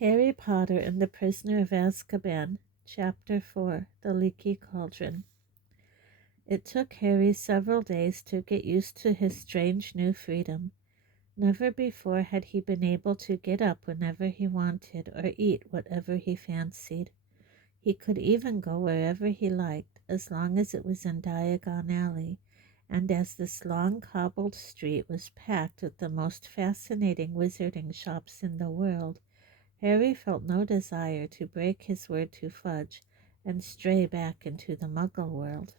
Harry Potter and the Prisoner of Azkaban, Chapter 4, The Leaky Cauldron. It took Harry several days to get used to his strange new freedom. Never before had he been able to get up whenever he wanted or eat whatever he fancied. He could even go wherever he liked, as long as it was in Diagon Alley, and as this long cobbled street was packed with the most fascinating wizarding shops in the world, Harry felt no desire to break his word to Fudge and stray back into the Muggle world.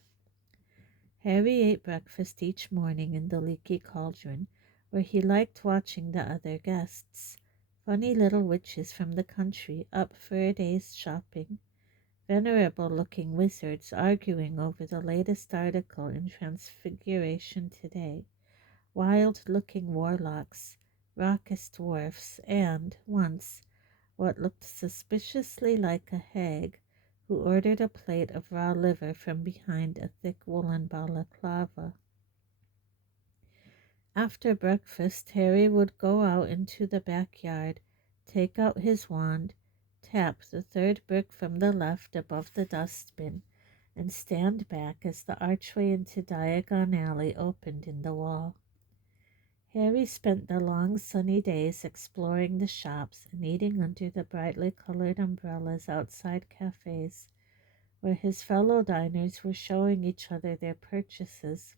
Harry ate breakfast each morning in the Leaky Cauldron, where he liked watching the other guests, funny little witches from the country up for a day's shopping, venerable-looking wizards arguing over the latest article in Transfiguration Today, wild-looking warlocks, raucous dwarfs, and, once, what looked suspiciously like a hag, who ordered a plate of raw liver from behind a thick woolen balaclava. After breakfast, Harry would go out into the backyard, take out his wand, tap the third brick from the left above the dustbin, and stand back as the archway into Diagon Alley opened in the wall. Harry spent the long sunny days exploring the shops and eating under the brightly colored umbrellas outside cafes, where his fellow diners were showing each other their purchases.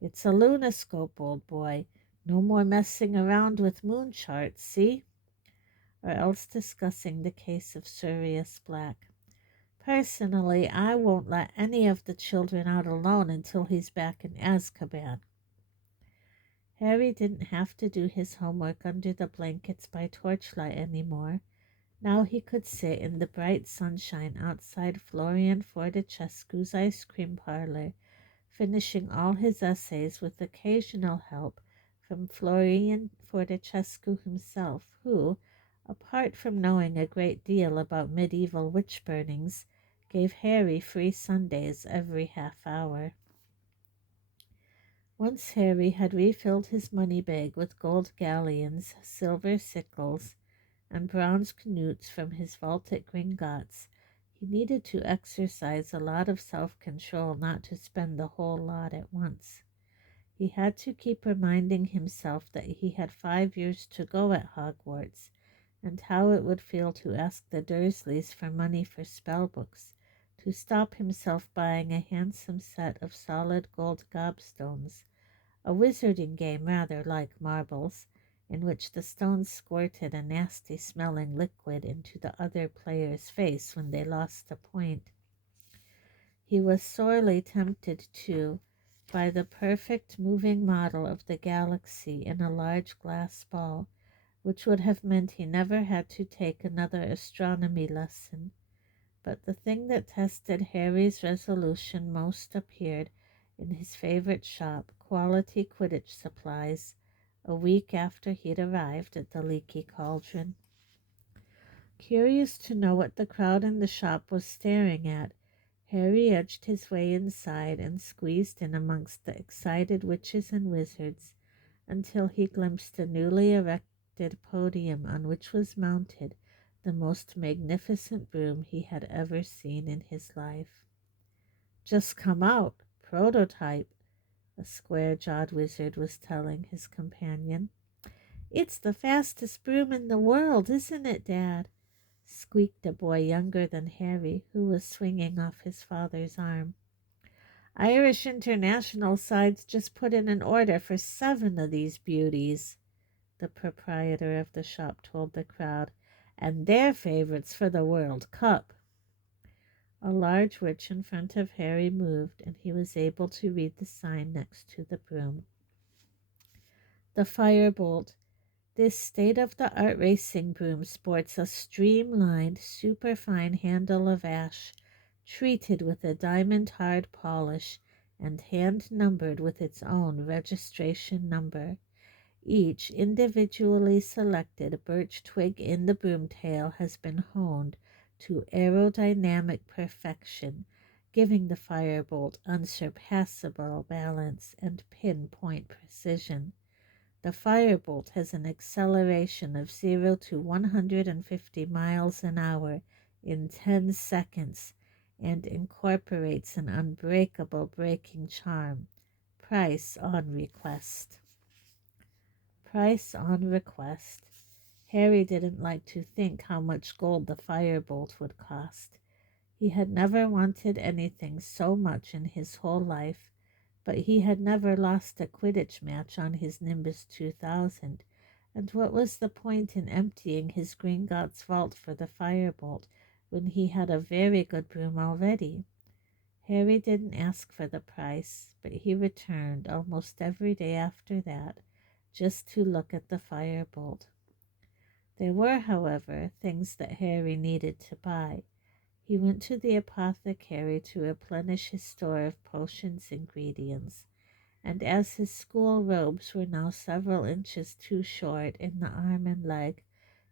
"It's a lunoscope, old boy. No more messing around with moon charts, see?" Or else discussing the case of Sirius Black. "Personally, I won't let any of the children out alone until he's back in Azkaban." Harry didn't have to do his homework under the blankets by torchlight any more. Now he could sit in the bright sunshine outside Florian Fortescue's ice cream parlor, finishing all his essays with occasional help from Florian Fortescue himself, who, apart from knowing a great deal about medieval witch burnings, gave Harry free Sundays every half hour. Once Harry had refilled his money bag with gold galleons, silver sickles, and bronze knutes from his vault at Gringotts, he needed to exercise a lot of self-control not to spend the whole lot at once. He had to keep reminding himself that he had 5 years to go at Hogwarts, and how it would feel to ask the Dursleys for money for spellbooks, to stop himself buying a handsome set of solid gold gobstones, a wizarding game rather like marbles, in which the stones squirted a nasty-smelling liquid into the other player's face when they lost a point. He was sorely tempted, too, by the perfect moving model of the galaxy in a large glass ball, which would have meant he never had to take another astronomy lesson. But the thing that tested Harry's resolution most appeared in his favorite shop, Quality Quidditch Supplies, a week after he'd arrived at the Leaky Cauldron. Curious to know what the crowd in the shop was staring at, Harry edged his way inside and squeezed in amongst the excited witches and wizards until he glimpsed a newly erected podium on which was mounted the most magnificent broom he had ever seen in his life. "Just come out, prototype," a square-jawed wizard was telling his companion. "It's the fastest broom in the world, isn't it, Dad?" squeaked a boy younger than Harry, who was swinging off his father's arm. "Irish International Side's just put in an order for 7 of these beauties," the proprietor of the shop told the crowd, "and they're favorites for the World Cup." A large witch in front of Harry moved, and he was able to read the sign next to the broom. The Firebolt. This state-of-the-art racing broom sports a streamlined, superfine handle of ash, treated with a diamond-hard polish and hand-numbered with its own registration number. Each individually selected birch twig in the broomtail has been honed to aerodynamic perfection, giving the Firebolt unsurpassable balance and pinpoint precision. The firebolt has an acceleration of 0 to 150 miles an hour in 10 seconds and incorporates an unbreakable braking charm. Price on request. Price on request. Harry didn't like to think how much gold the firebolt would cost. He had never wanted anything so much in his whole life, but he had never lost a Quidditch match on his Nimbus 2000, and what was the point in emptying his Gringotts vault for the firebolt when he had a very good broom already? Harry didn't ask for the price, but he returned almost every day after that, just to look at the firebolt. There were, however, things that Harry needed to buy. He went to the apothecary to replenish his store of potions ingredients, and as his school robes were now several inches too short in the arm and leg,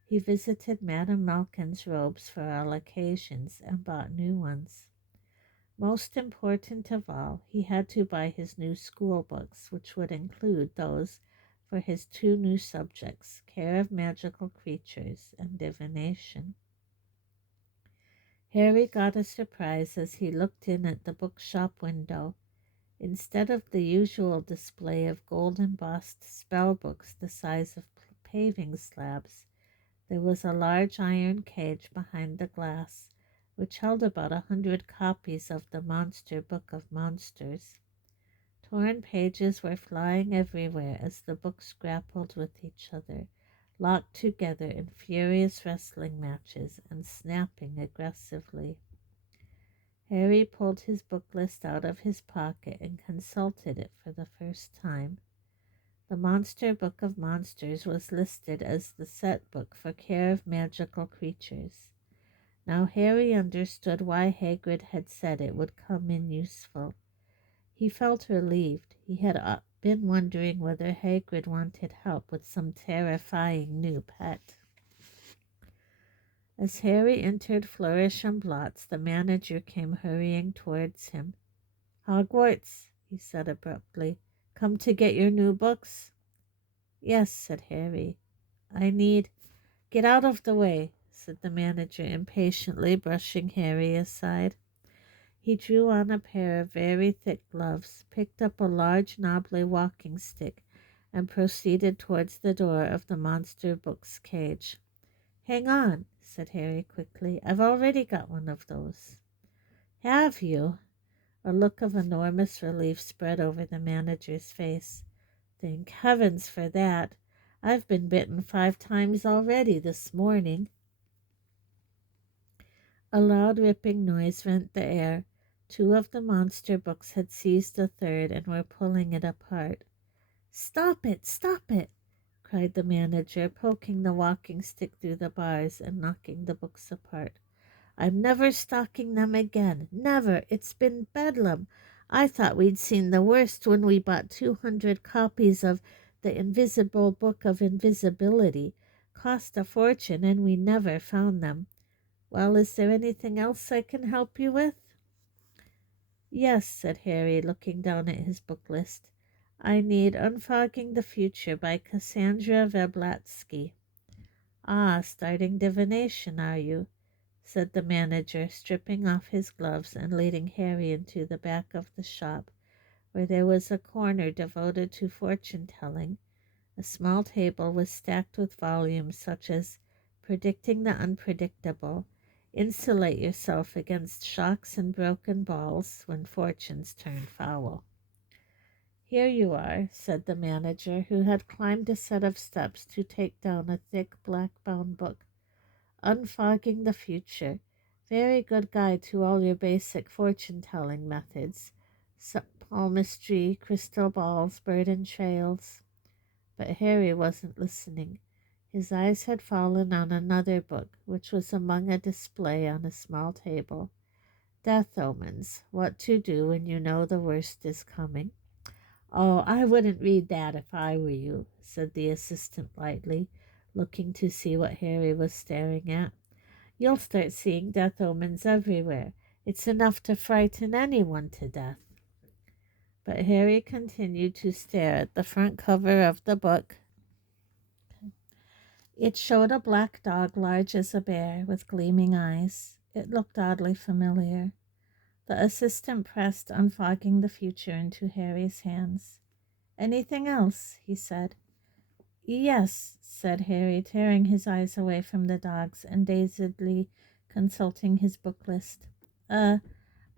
he visited Madame Malkin's robes for all occasions and bought new ones. Most important of all, he had to buy his new school books, which would include those for his two new subjects, care of magical creatures and divination. Harry got a surprise as he looked in at the bookshop window. Instead of the usual display of gold-embossed spell books the size of paving slabs, there was a large iron cage behind the glass, which held about 100 copies of the Monster Book of Monsters. Torn pages were flying everywhere as the books grappled with each other, locked together in furious wrestling matches and snapping aggressively. Harry pulled his book list out of his pocket and consulted it for the first time. The Monster Book of Monsters was listed as the set book for care of magical creatures. Now Harry understood why Hagrid had said it would come in useful. He felt relieved. He had been wondering whether Hagrid wanted help with some terrifying new pet. As Harry entered Flourish and Blotts, the manager came hurrying towards him. "Hogwarts," he said abruptly. "Come to get your new books?" "Yes," said Harry. "I need—" "Get out of the way," said the manager impatiently, brushing Harry aside. He drew on a pair of very thick gloves, picked up a large knobbly walking stick, and proceeded towards the door of the Monster Books cage. "Hang on," said Harry quickly. "I've already got one of those." "Have you?" A look of enormous relief spread over the manager's face. "Thank heavens for that. I've been bitten 5 times already this morning." A loud ripping noise rent the air. 2 of the monster books had seized a third and were pulling it apart. "Stop it! Stop it!" cried the manager, poking the walking stick through the bars and knocking the books apart. "I'm never stocking them again. Never. It's been bedlam. I thought we'd seen the worst when we bought 200 copies of The Invisible Book of Invisibility. Cost a fortune, and we never found them. Well, is there anything else I can help you with?" "Yes," said Harry, looking down at his book list. "I need Unfogging the Future by Cassandra Veblatsky." "Ah, starting divination, are you?" said the manager, stripping off his gloves and leading Harry into the back of the shop, where there was a corner devoted to fortune-telling. A small table was stacked with volumes such as Predicting the Unpredictable, Insulate Yourself Against Shocks and Broken Balls When Fortunes Turn Foul. "Here you are," said the manager, who had climbed a set of steps to take down a thick black-bound book. "Unfogging the Future. Very good guide to all your basic fortune-telling methods. Palmistry, crystal balls, bird and trails." But Harry wasn't listening. His eyes had fallen on another book, which was among a display on a small table. Death Omens, What to Do When You Know the Worst is Coming. "Oh, I wouldn't read that if I were you," said the assistant lightly, looking to see what Harry was staring at. "You'll start seeing death omens everywhere. It's enough to frighten anyone to death." But Harry continued to stare at the front cover of the book, It showed a black dog large as a bear with gleaming eyes. It looked oddly familiar. The assistant pressed Unfogging the Future into Harry's hands. "Anything else?" he said. "Yes," said Harry, tearing his eyes away from the dogs and dazedly consulting his book list. I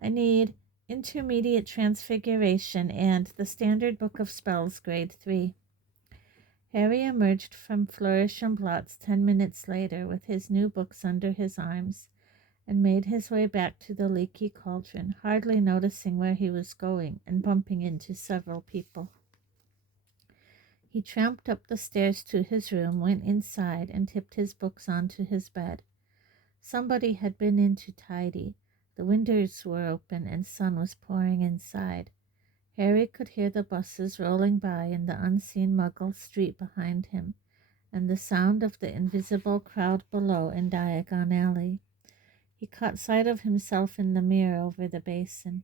need Intermediate Transfiguration and the Standard Book of Spells, Grade 3. Harry emerged from Flourish and Blotts 10 minutes later with his new books under his arms and made his way back to the Leaky Cauldron, hardly noticing where he was going and bumping into several people. He tramped up the stairs to his room, went inside, and tipped his books onto his bed. Somebody had been in to tidy. The windows were open and sun was pouring inside. Harry could hear the buses rolling by in the unseen Muggle street behind him, and the sound of the invisible crowd below in Diagon Alley. He caught sight of himself in the mirror over the basin.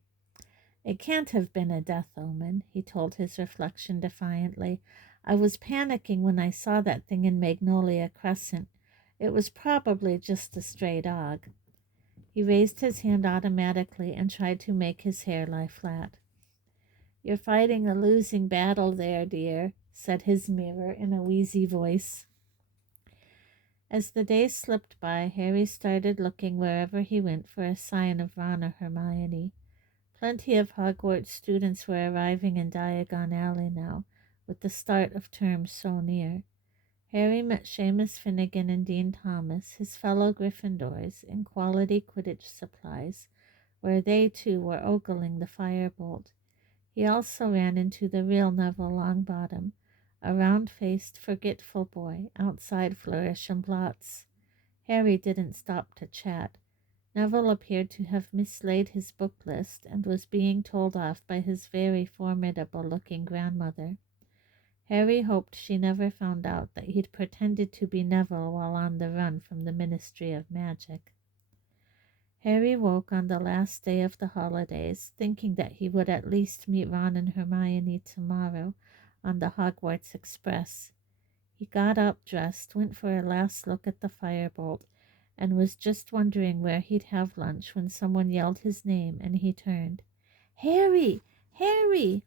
"It can't have been a death omen," he told his reflection defiantly. "I was panicking when I saw that thing in Magnolia Crescent. It was probably just a stray dog." He raised his hand automatically and tried to make his hair lie flat. "You're fighting a losing battle there, dear," said his mirror in a wheezy voice. As the days slipped by, Harry started looking wherever he went for a sign of Ron or Hermione. Plenty of Hogwarts students were arriving in Diagon Alley now, with the start of term so near. Harry met Seamus Finnegan and Dean Thomas, his fellow Gryffindors, in Quality Quidditch Supplies, where they too were ogling the firebolt. He also ran into the real Neville Longbottom, a round-faced, forgetful boy, outside Flourish and Blotts. Harry didn't stop to chat. Neville appeared to have mislaid his book list and was being told off by his very formidable-looking grandmother. Harry hoped she never found out that he'd pretended to be Neville while on the run from the Ministry of Magic. Harry woke on the last day of the holidays, thinking that he would at least meet Ron and Hermione tomorrow on the Hogwarts Express. He got up, dressed, went for a last look at the firebolt, and was just wondering where he'd have lunch when someone yelled his name and he turned. "Harry! Harry!"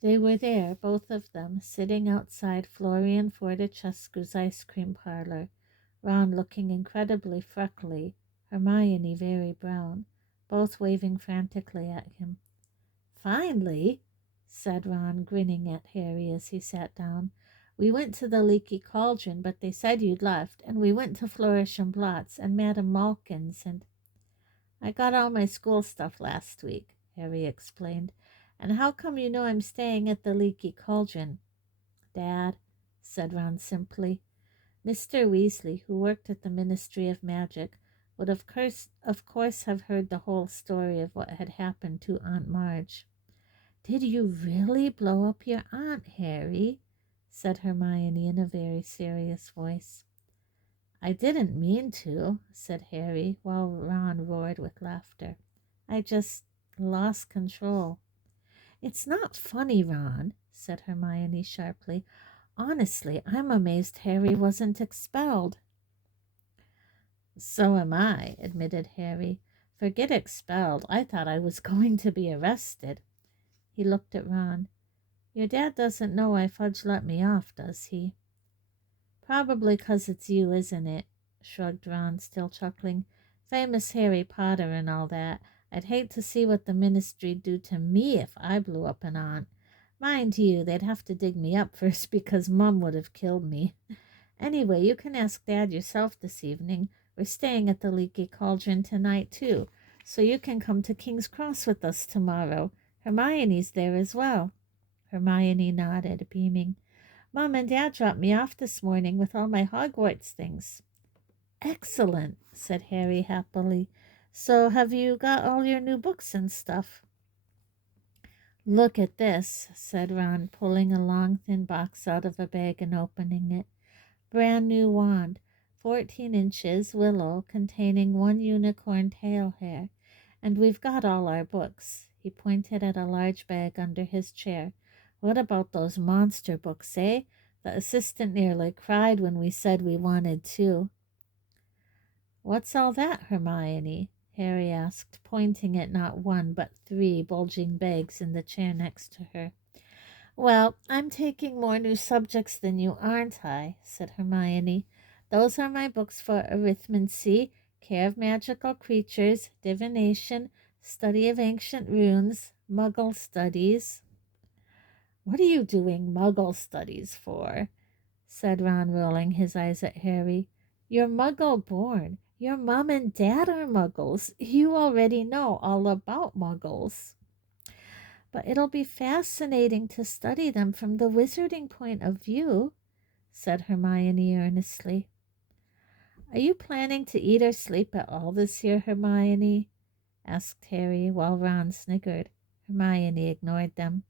They were there, both of them, sitting outside Florian Fortescue's ice cream parlor, Ron looking incredibly freckly, Hermione very brown, both waving frantically at him. "Finally," said Ron, grinning at Harry as he sat down. "We went to the Leaky Cauldron, but they said you'd left, and we went to Flourish and Blotts and Madame Malkin's, and—" "I got all my school stuff last week," Harry explained. "And how come you know I'm staying at the Leaky Cauldron?" "Dad," said Ron simply. Mr. Weasley, who worked at the Ministry of Magic, would of course have heard the whole story of what had happened to Aunt Marge. "Did you really blow up your aunt, Harry?" said Hermione in a very serious voice. "I didn't mean to," said Harry, while Ron roared with laughter. "I just lost control." "It's not funny, Ron," said Hermione sharply. "Honestly, I'm amazed Harry wasn't expelled." "So am I," admitted Harry. "Forget expelled. I thought I was going to be arrested." He looked at Ron. "Your dad doesn't know why Fudge let me off, does he?" "Probably 'cause it's you, isn't it?" shrugged Ron, still chuckling. "Famous Harry Potter and all that. I'd hate to see what the ministry'd do to me if I blew up an aunt. Mind you, they'd have to dig me up first because Mum would have killed me. Anyway, you can ask Dad yourself this evening. We're staying at the Leaky Cauldron tonight, too, so you can come to King's Cross with us tomorrow. Hermione's there as well." Hermione nodded, beaming. "Mom and Dad dropped me off this morning with all my Hogwarts things." "Excellent," said Harry happily. "So have you got all your new books and stuff?" "Look at this," said Ron, pulling a long, thin box out of a bag and opening it. "Brand new wand, 14 inches, willow, containing 1 unicorn tail hair. And we've got all our books." He pointed at a large bag under his chair. "What about those monster books, eh? The assistant nearly cried when we said we wanted to. What's all that, Hermione? Harry asked, pointing at not one but three bulging bags in the chair next to her. Well, I'm taking more new subjects than you, aren't I? Said Hermione. Those are my books for arithmancy, care of magical creatures, divination, study of ancient runes, muggle studies. What are you doing muggle studies for? Said Ron, rolling his eyes at Harry. You're muggle born. Your mom and dad are muggles. You already know all about muggles. But it'll be fascinating to study them from the wizarding point of view, said Hermione earnestly. Are you planning to eat or sleep at all this year, Hermione? Asked Harry, while Ron sniggered. Hermione ignored them.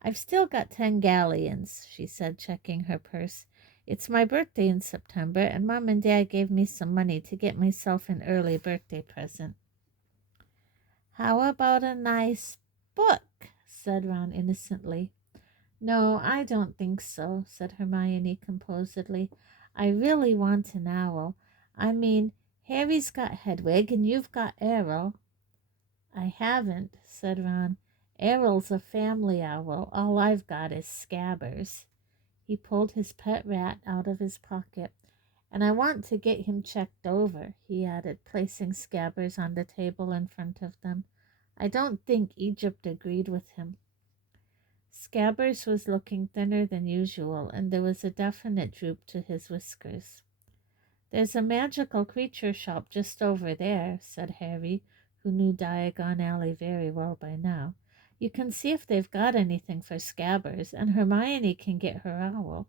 I've still got 10 galleons, she said, checking her purse. It's my birthday in September, and Mom and Dad gave me some money to get myself an early birthday present. How about a nice book? Said Ron innocently. No, I don't think so, said Hermione composedly. I really want an owl. I mean, Harry's got Hedwig and you've got Errol. I haven't, said Ron. Errol's a family owl. All I've got is Scabbers. He pulled his pet rat out of his pocket. And I want to get him checked over, he added, placing Scabbers on the table in front of them. I don't think Egypt agreed with him. Scabbers was looking thinner than usual, and there was a definite droop to his whiskers. There's a magical creature shop just over there, said Harry, who knew Diagon Alley very well by now. You can see if they've got anything for Scabbers, and Hermione can get her owl.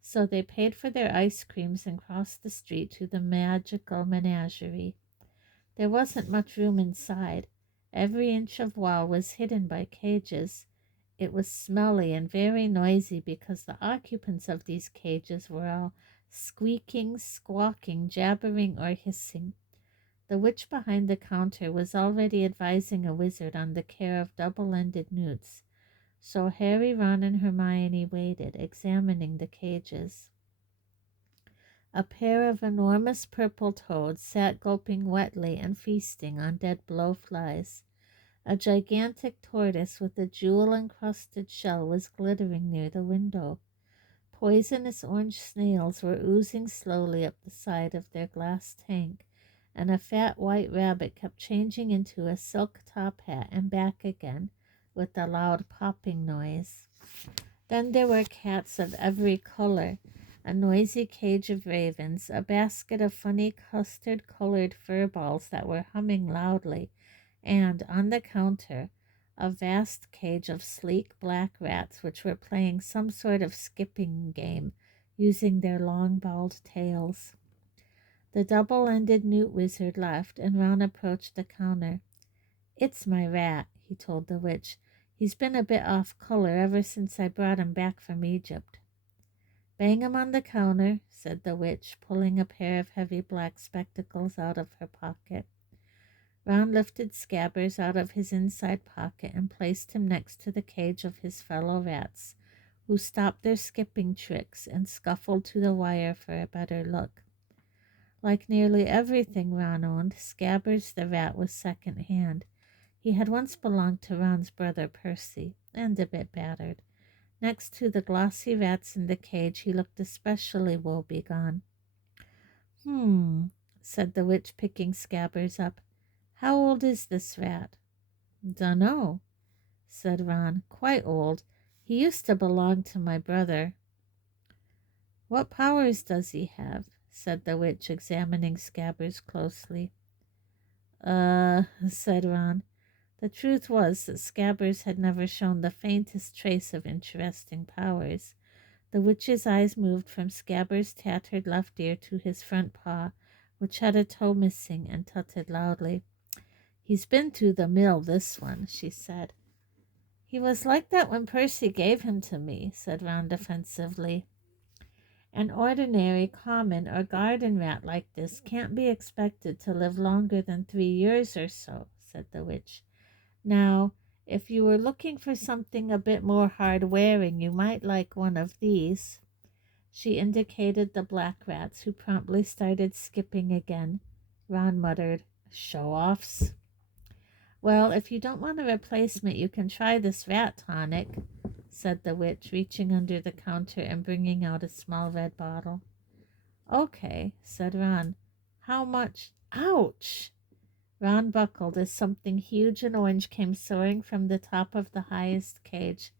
So they paid for their ice creams and crossed the street to the magical menagerie. There wasn't much room inside. Every inch of wall was hidden by cages. It was smelly and very noisy because the occupants of these cages were all squeaking, squawking, jabbering, or hissing. The witch behind the counter was already advising a wizard on the care of double-ended newts. So Harry, Ron, and Hermione waited, examining the cages. A pair of enormous purple toads sat gulping wetly and feasting on dead blowflies. A gigantic tortoise with a jewel-encrusted shell was glittering near the window. Poisonous orange snails were oozing slowly up the side of their glass tank, and a fat white rabbit kept changing into a silk top hat and back again with a loud popping noise. Then there were cats of every color, a noisy cage of ravens, a basket of funny custard-colored fur balls that were humming loudly, and on the counter a vast cage of sleek black rats which were playing some sort of skipping game using their long bald tails. The double-ended newt wizard laughed, and Ron approached the counter. It's my rat, he told the witch. He's been a bit off color ever since I brought him back from Egypt. Bang him on the counter, said the witch, pulling a pair of heavy black spectacles out of her pocket. Ron lifted Scabbers out of his inside pocket and placed him next to the cage of his fellow rats, who stopped their skipping tricks and scuffled to the wire for a better look. Like nearly everything Ron owned, Scabbers the rat was second-hand. He had once belonged to Ron's brother Percy, and a bit battered. Next to the glossy rats in the cage, he looked especially woebegone. Said the witch, picking Scabbers up. How old is this rat? Dunno, said Ron. Quite old. He used to belong to my brother. What powers does he have? Said the witch, examining Scabbers closely. Said Ron. The truth was that Scabbers had never shown the faintest trace of interesting powers. The witch's eyes moved from Scabbers' tattered left ear to his front paw, which had a toe missing, and tutted loudly. He's been to the mill, this one, she said. He was like that when Percy gave him to me, said Ron defensively. An ordinary common or garden rat like this can't be expected to live longer than 3 years or so, said the witch. Now, If you were looking for something a bit more hard wearing, you might like one of these. She indicated the black rats, who promptly started skipping again. Ron muttered, "Show offs." "Well, if you don't want a replacement, you can try this rat tonic," said the witch, reaching under the counter and bringing out a small red bottle. "Okay," said Ron. "How much?" Ouch! Ron buckled as something huge and orange came soaring from the top of the highest cage,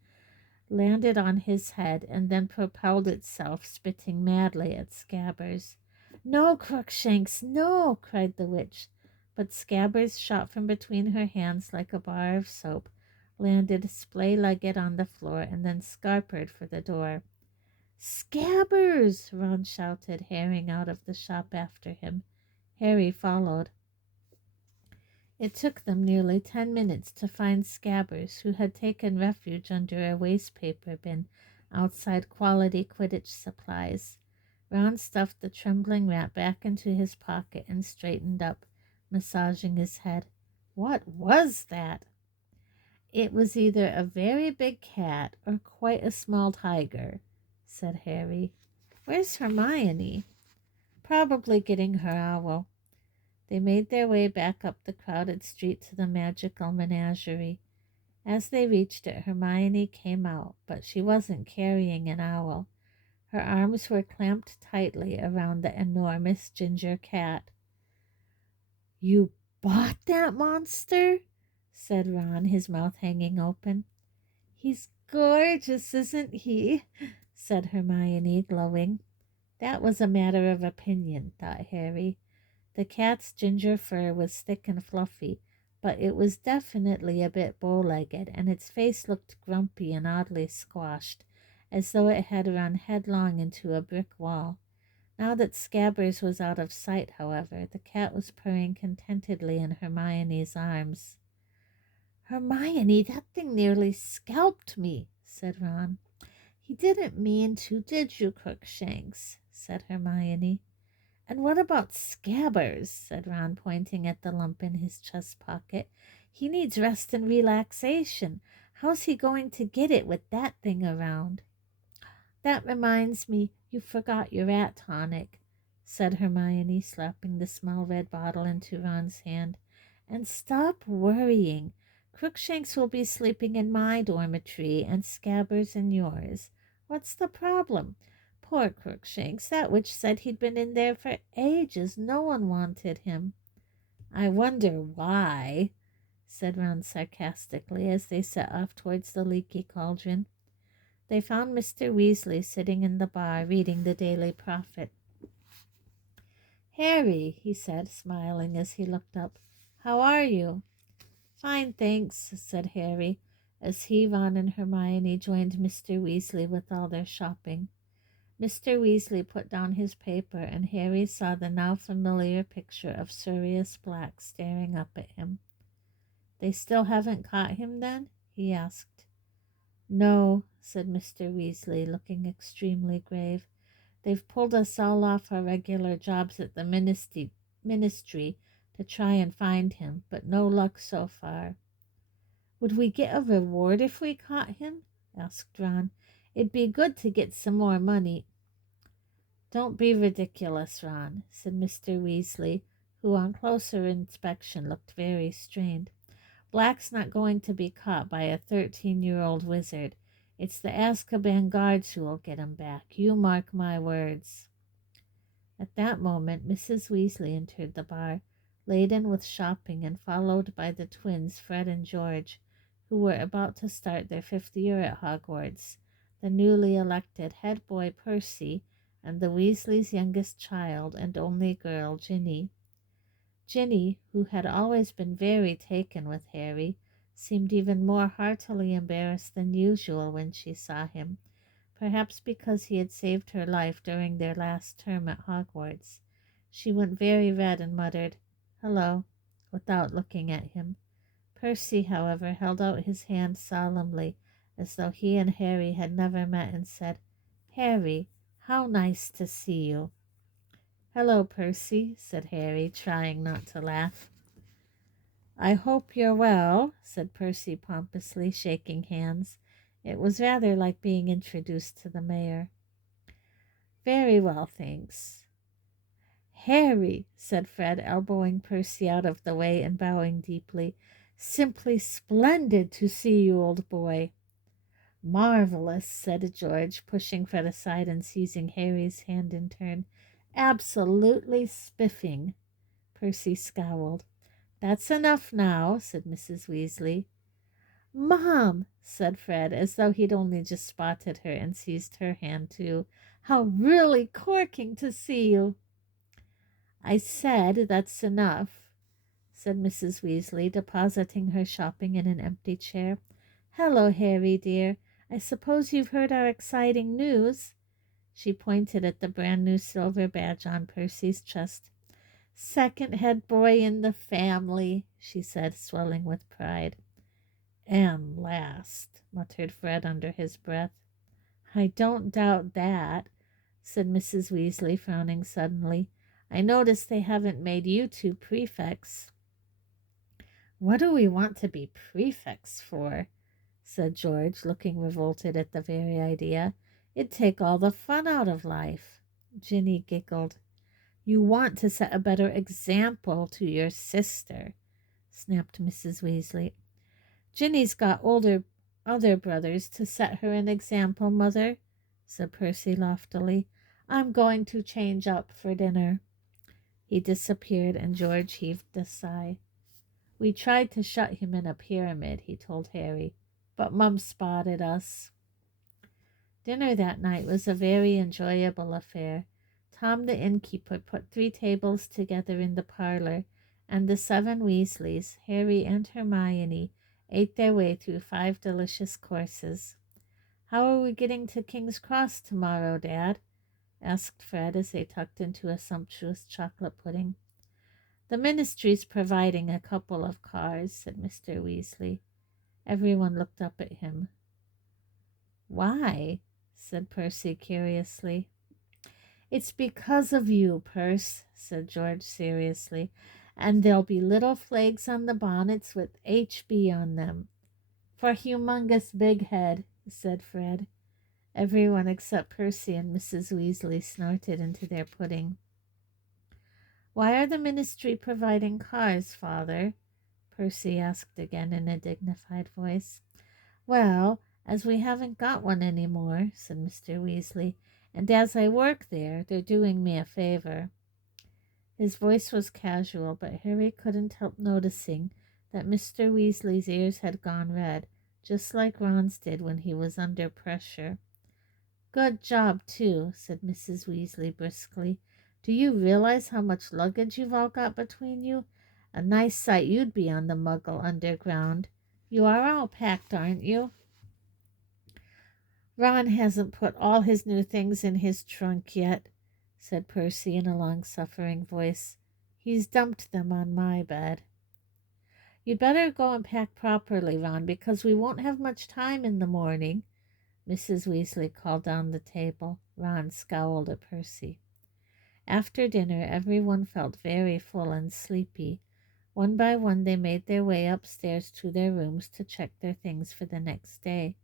landed on his head, and then propelled itself, spitting madly at Scabbers. "No, Crookshanks, no!" cried the witch. But Scabbers shot from between her hands like a bar of soap, landed splay-legged on the floor, and then scarpered for the door. "Scabbers!" Ron shouted, hurrying out of the shop after him. Harry followed. It took them nearly 10 minutes to find Scabbers, who had taken refuge under a waste paper bin outside Quality Quidditch Supplies. Ron stuffed the trembling rat back into his pocket and straightened up, massaging his head. What was that? "It was either a very big cat or quite a small tiger," said Harry. "Where's Hermione?" "Probably getting her owl." They made their way back up the crowded street to the magical menagerie. As they reached it, Hermione came out, but she wasn't carrying an owl. Her arms were clamped tightly around the enormous ginger cat. "You bought that monster?" said Ron, his mouth hanging open. "He's gorgeous, isn't he?" said Hermione, glowing. That was a matter of opinion, thought Harry. The cat's ginger fur was thick and fluffy, but it was definitely a bit bow-legged, and its face looked grumpy and oddly squashed, as though it had run headlong into a brick wall. Now that Scabbers was out of sight, however, the cat was purring contentedly in Hermione's arms. "Hermione, that thing nearly scalped me," said Ron. "He didn't mean to, did you, Crookshanks?" said Hermione. "And what about Scabbers?" said Ron, pointing at the lump in his chest pocket. "He needs rest and relaxation. How's he going to get it with that thing around?" "That reminds me, you forgot your rat tonic," said Hermione, slapping the small red bottle into Ron's hand. "And stop worrying. Crookshanks will be sleeping in my dormitory and Scabbers in yours. What's the problem? Poor Crookshanks, that witch said he'd been in there for ages. No one wanted him." "I wonder why," said Ron sarcastically as they set off towards the Leaky Cauldron. They found Mr. Weasley sitting in the bar reading the Daily Prophet. "Harry," he said, smiling as he looked up, "how are you?" "Fine, thanks," said Harry, as he, Ron, and Hermione joined Mr. Weasley with all their shopping. Mr. Weasley put down his paper, and Harry saw the now familiar picture of Sirius Black staring up at him. "They still haven't caught him, then?" he asked. "No," said Mr. Weasley, looking extremely grave. "They've pulled us all off our regular jobs at the ministry to try and find him, but no luck so far." "Would we get a reward if we caught him?" asked Ron. "It'd be good to get some more money." "Don't be ridiculous, Ron," said Mr. Weasley, who on closer inspection looked very strained. "Black's not going to be caught by a 13-year-old wizard. It's the Azkaban guards who will get him back. You mark my words." At that moment, Mrs. Weasley entered the bar, laden with shopping and followed by the twins, Fred and George, who were about to start their 5th year at Hogwarts, the newly elected head boy Percy, and the Weasleys' youngest child and only girl, Ginny. Ginny, who had always been very taken with Harry, seemed even more heartily embarrassed than usual when she saw him, perhaps because he had saved her life during their last term at Hogwarts. She went very red and muttered, "Hello," without looking at him. Percy, however, held out his hand solemnly, as though he and Harry had never met, and said, "Harry, how nice to see you." "Hello, Percy," said Harry, trying not to laugh. I hope you're well, said Percy pompously, shaking hands. It was rather like being introduced to the mayor. Very well, thanks. Harry, said Fred, elbowing Percy out of the way and bowing deeply. Simply splendid to see you, old boy. Marvelous, said George, pushing Fred aside and seizing Harry's hand in turn. Absolutely spiffing. Percy scowled. That's enough now, said Mrs. Weasley. Mom, said Fred, as though he'd only just spotted her and seized her hand too. How really corking to see you. I said that's enough, said Mrs. Weasley, depositing her shopping in an empty chair. Hello, Harry, dear. I suppose you've heard our exciting news. She pointed at the brand new silver badge on Percy's chest. Second head boy in the family, she said, swelling with pride. And last, muttered Fred under his breath. I don't doubt that, said Mrs. Weasley, frowning suddenly. I notice they haven't made you two prefects. What do we want to be prefects for? Said George, looking revolted at the very idea. It'd take all the fun out of life. Ginny giggled. You want to set a better example to your sister, snapped Mrs. Weasley. Ginny's got other brothers to set her an example, Mother, said Percy loftily. I'm going to change up for dinner. He disappeared, and George heaved a sigh. We tried to shut him in a pyramid, he told Harry, but Mum spotted us. Dinner that night was a very enjoyable affair. Tom the innkeeper put 3 tables together in the parlor, and the 7 Weasleys, Harry and Hermione, ate their way through 5 delicious courses. How are we getting to King's Cross tomorrow, Dad? Asked Fred as they tucked into a sumptuous chocolate pudding. The ministry's providing a couple of cars, said Mr. Weasley. Everyone looked up at him. Why? Said Percy curiously. It's because of you, Perce, said George seriously, and there'll be little flags on the bonnets with HB on them. For humongous big head, said Fred. Everyone except Percy and Mrs. Weasley snorted into their pudding. Why are the ministry providing cars, Father? Percy asked again in a dignified voice. Well, as we haven't got one any more, said Mr. Weasley, and as I work there, they're doing me a favor. His voice was casual, but Harry couldn't help noticing that Mr. Weasley's ears had gone red, just like Ron's did when he was under pressure. Good job, too, said Mrs. Weasley briskly. Do you realize how much luggage you've all got between you? A nice sight you'd be on the Muggle underground. You are all packed, aren't you? Ron hasn't put all his new things in his trunk yet, said Percy in a long-suffering voice. He's dumped them on my bed. You'd better go and pack properly, Ron, because we won't have much time in the morning, Mrs. Weasley called down the table. Ron scowled at Percy. After dinner, everyone felt very full and sleepy. One by one, they made their way upstairs to their rooms to check their things for the next day.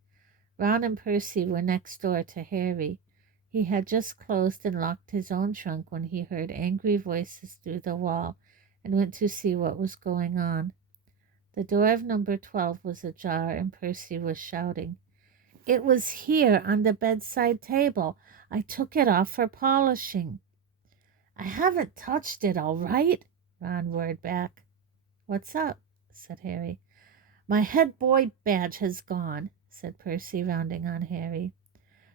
Ron and Percy were next door to Harry. He had just closed and locked his own trunk when he heard angry voices through the wall and went to see what was going on. The door of number 12 was ajar, and Percy was shouting. It was here on the bedside table. I took it off for polishing. I haven't touched it, all right, Ron roared back. What's up? Said Harry. My head boy badge has gone, said Percy, rounding on Harry.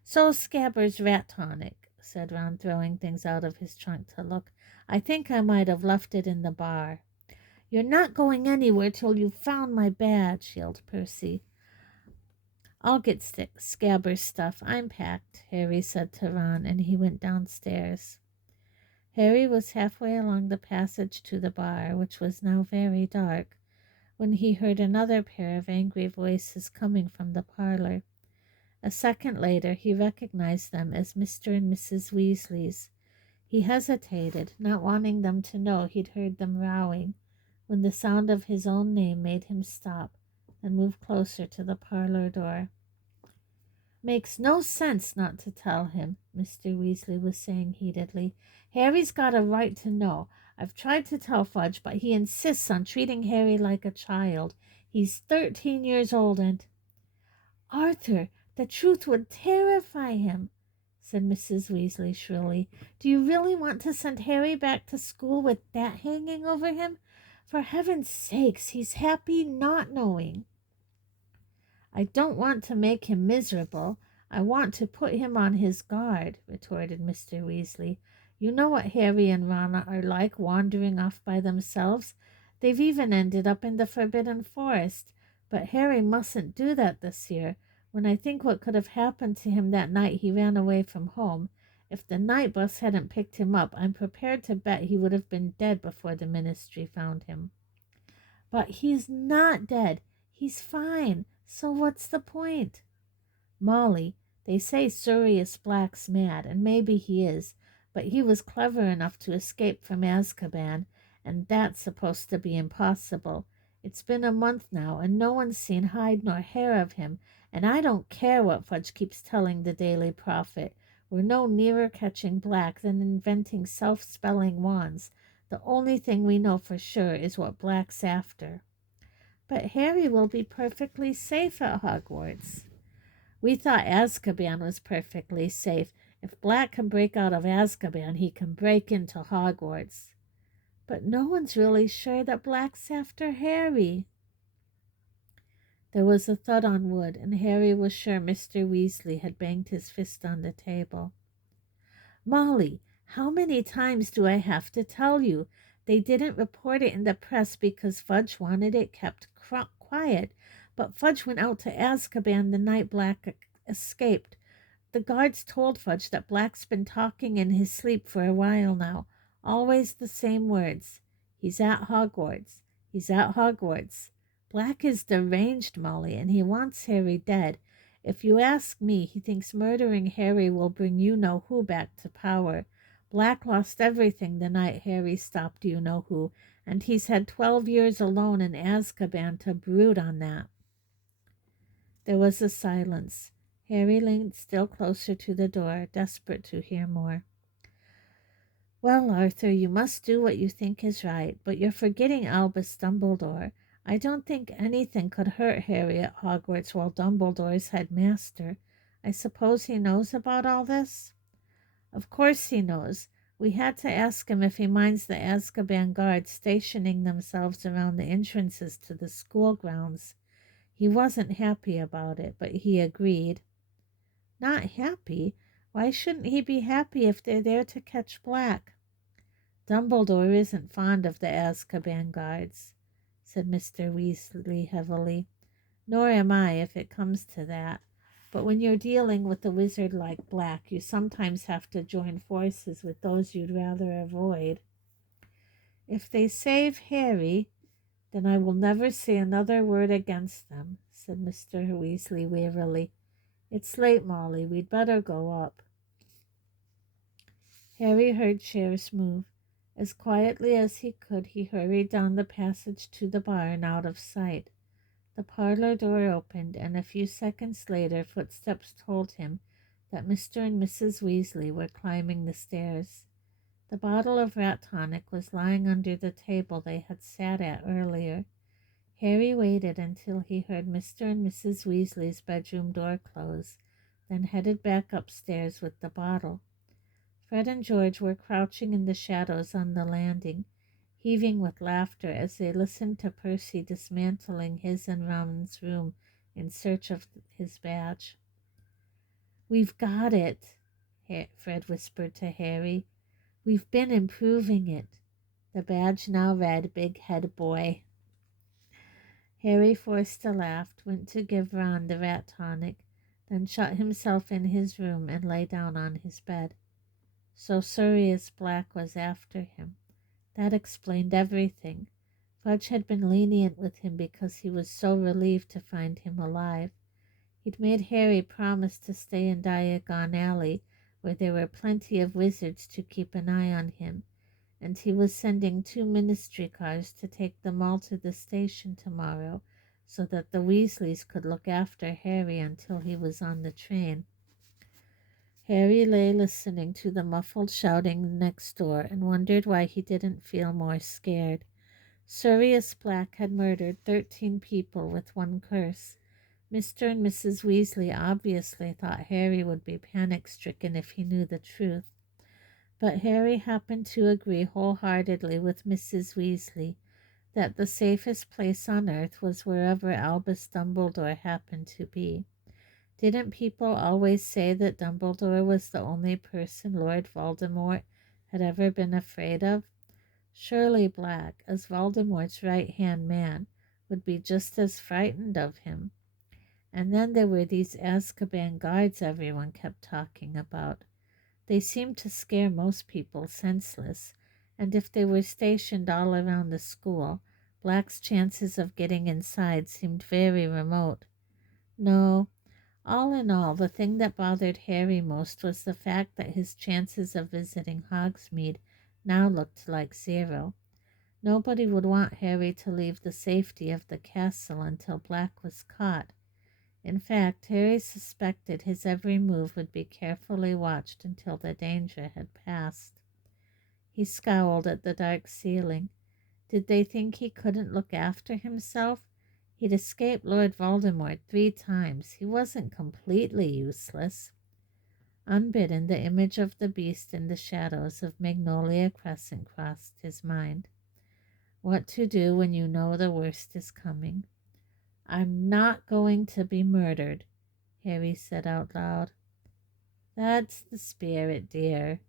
So Scabbers' rat tonic, said Ron, throwing things out of his trunk to look. I think I might have left it in the bar. You're not going anywhere till you've found my badge, yelled Percy. I'll get Scabbers' stuff. I'm packed, Harry said to Ron, and he went downstairs. Harry was halfway along the passage to the bar, which was now very dark, when he heard another pair of angry voices coming from the parlor. A second later, he recognized them as Mr. and Mrs. Weasley's. He hesitated, not wanting them to know he'd heard them rowing, when the sound of his own name made him stop and move closer to the parlor door. "Makes no sense not to tell him," Mr. Weasley was saying heatedly. "Harry's got a right to know. I've tried to tell Fudge, but he insists on treating Harry like a child. He's 13 years old and—" "Arthur, the truth would terrify him," said Mrs. Weasley shrilly. "Do you really want to send Harry back to school with that hanging over him? For heaven's sakes, he's happy not knowing." "I don't want to make him miserable. I want to put him on his guard," retorted Mr. Weasley. "You know what Harry and Ron are like, wandering off by themselves. They've even ended up in the Forbidden Forest. But Harry mustn't do that this year. When I think what could have happened to him that night he ran away from home, if the night bus hadn't picked him up, I'm prepared to bet he would have been dead before the Ministry found him." "But he's not dead. He's fine. So what's the point?" "Molly, they say Sirius Black's mad, and maybe he is, but he was clever enough to escape from Azkaban, and that's supposed to be impossible. It's been a month now, and no one's seen hide nor hair of him, and I don't care what Fudge keeps telling the Daily Prophet. We're no nearer catching Black than inventing self-spelling wands. The only thing we know for sure is what Black's after." "But Harry will be perfectly safe at Hogwarts." "We thought Azkaban was perfectly safe. If Black can break out of Azkaban, he can break into Hogwarts." "But no one's really sure that Black's after Harry." There was a thud on wood, and Harry was sure Mr. Weasley had banged his fist on the table. "Molly, how many times do I have to tell you? They didn't report it in the press because Fudge wanted it kept quiet, but Fudge went out to Azkaban the night Black escaped. The guards told Fudge that Black's been talking in his sleep for a while now, always the same words. 'He's at Hogwarts. He's at Hogwarts.' Black is deranged, Molly, and he wants Harry dead. If you ask me, he thinks murdering Harry will bring you-know-who back to power. Black lost everything the night Harry stopped you-know-who, and he's had 12 years alone in Azkaban to brood on that." There was a silence. Harry leaned still closer to the door, desperate to hear more. "Well, Arthur, you must do what you think is right, but you're forgetting Albus Dumbledore. I don't think anything could hurt Harry at Hogwarts while Dumbledore's headmaster. I suppose he knows about all this?" "Of course he knows. We had to ask him if he minds the Azkaban guards stationing themselves around the entrances to the school grounds. He wasn't happy about it, but he agreed." "Not happy? Why shouldn't he be happy if they're there to catch Black?" "Dumbledore isn't fond of the Azkaban guards," said Mr. Weasley heavily. "Nor am I, if it comes to that. But when you're dealing with a wizard like Black, you sometimes have to join forces with those you'd rather avoid." "If they save Harry, then I will never say another word against them," said Mr. Weasley wearily. "It's late, Molly. We'd better go up." Harry heard chairs move. As quietly as he could, he hurried down the passage to the bar and out of sight. The parlor door opened, and a few seconds later footsteps told him that Mr. and Mrs. Weasley were climbing the stairs. The bottle of rat tonic was lying under the table they had sat at earlier. Harry waited until he heard Mr. and Mrs. Weasley's bedroom door close, then headed back upstairs with the bottle. Fred and George were crouching in the shadows on the landing, heaving with laughter as they listened to Percy dismantling his and Ron's room in search of his badge. "We've got it," Fred whispered to Harry. "We've been improving it." The badge now read, "Big Head Boy." Harry forced a laugh, went to give Ron the rat tonic, then shut himself in his room and lay down on his bed. So Sirius Black was after him. That explained everything. Fudge had been lenient with him because he was so relieved to find him alive. He'd made Harry promise to stay in Diagon Alley, where there were plenty of wizards to keep an eye on him. and he was sending 2 ministry cars to take them all to the station tomorrow so that the Weasleys could look after Harry until he was on the train. Harry lay listening to the muffled shouting next door and wondered why he didn't feel more scared. Sirius Black had murdered 13 people with one curse. Mr. and Mrs. Weasley obviously thought Harry would be panic-stricken if he knew the truth. But Harry happened to agree wholeheartedly with Mrs. Weasley that the safest place on earth was wherever Albus Dumbledore happened to be. Didn't people always say that Dumbledore was the only person Lord Voldemort had ever been afraid of? Surely Black, as Voldemort's right-hand man, would be just as frightened of him. And then there were these Azkaban guards everyone kept talking about. They seemed to scare most people senseless, and if they were stationed all around the school, Black's chances of getting inside seemed very remote. No, all in all, the thing that bothered Harry most was the fact that his chances of visiting Hogsmeade now looked like 0. Nobody would want Harry to leave the safety of the castle until Black was caught. In fact, Harry suspected his every move would be carefully watched until the danger had passed. He scowled at the dark ceiling. Did they think he couldn't look after himself? He'd escaped Lord Voldemort 3 times. He wasn't completely useless. Unbidden, the image of the beast in the shadows of Magnolia Crescent crossed his mind. What to do when you know the worst is coming. "I'm not going to be murdered," Harry said out loud. "That's the spirit, dear,"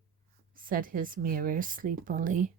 said his mirror sleepily.